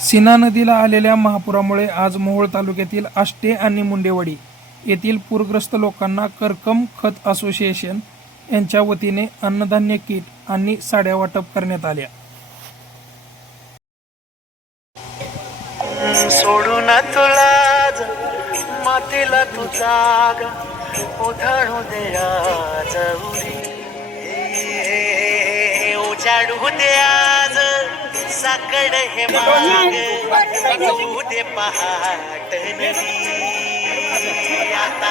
Cena नदीला आलेल्या महापुरामुळे आज मोहोळ तालुक्यातील आष्टे आणि मुंडेवाडी येथील पूरग्रस्त लोकांना करकम खत असोसिएशन यांच्या वतीने अन्नधान्य किट आणि साड्या वाटप करण्यात आल्या. सोडून तुला मातीला तू जाग उधळू दे आज उजाडू दे आज. साकड हे माग होऊ दे पहाट नवी आता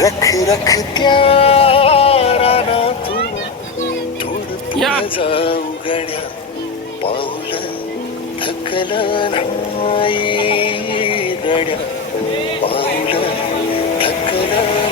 रख रख त्या तू धूळ पुढे जाऊ गड्या पाऊल थकलं नाही गड्या पाऊल थकलं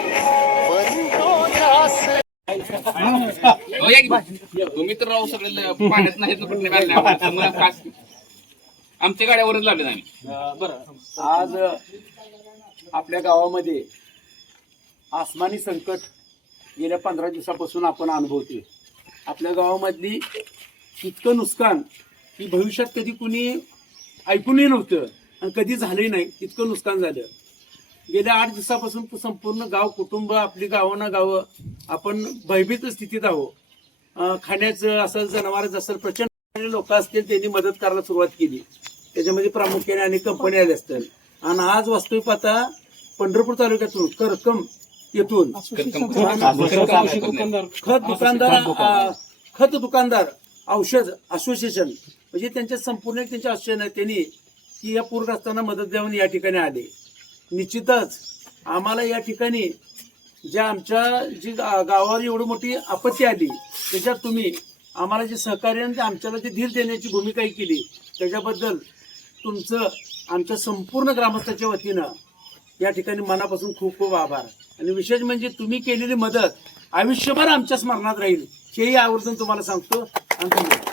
तुम्ही तर राहू सगळे पाण्यात नाही आमच्या गाड्यावरच लागले नाही बरं आज आपल्या गावामध्ये आसमानी संकट गेल्या पंधरा दिवसापासून आपण अनुभवतोय. आपल्या गावामधली इतकं नुकसान की भविष्यात कधी कुणी ऐकूनही नव्हतं आणि कधी झालंही नाही इतकं नुकसान झालं. गेल्या आठ दिवसापासून संपूर्ण गाव कुटुंब आपली गावांना गावं आपण भयभीत स्थितीत आहोत. खाण्याचं असं जनावरांचं असेल प्रचंड लोक असतील त्यांनी मदत करायला सुरुवात केली. त्याच्यामध्ये प्रामुख्याने अनेक कंपनी आल्या असतील. आणि आज वास्तविक आता पंढरपूर तालुक्यातून करकम येथून. खत दुकानदार खत दुकानदार औषध असोसिएशन म्हणजे त्यांच्या संपूर्ण त्यांचे त्यांच्या असोसिएशन आहे त्यांनी की या पूरग्रस्तांना मदत द्यावून या ठिकाणी आले. निश्चितच. आम्हाला या ठिकाणी ज्या आमच्या जी गा- गावावर एवढी मोठी आपत्ती आली त्याच्यात तुम्ही आम्हाला जे सहकार्य ते आमच्याला जे धीर देण्याची भूमिकाही केली त्याच्याबद्दल तुमचं आमच्या संपूर्ण ग्रामस्थाच्या वतीनं या ठिकाणी मनापासून खूप खूप आभार. आणि विशेष म्हणजे तुम्ही केलेली मदत आयुष्यभर आमच्या स्मरणात राहील हेही आवर्जून तुम्हाला सांगतो. आणि धन्यवाद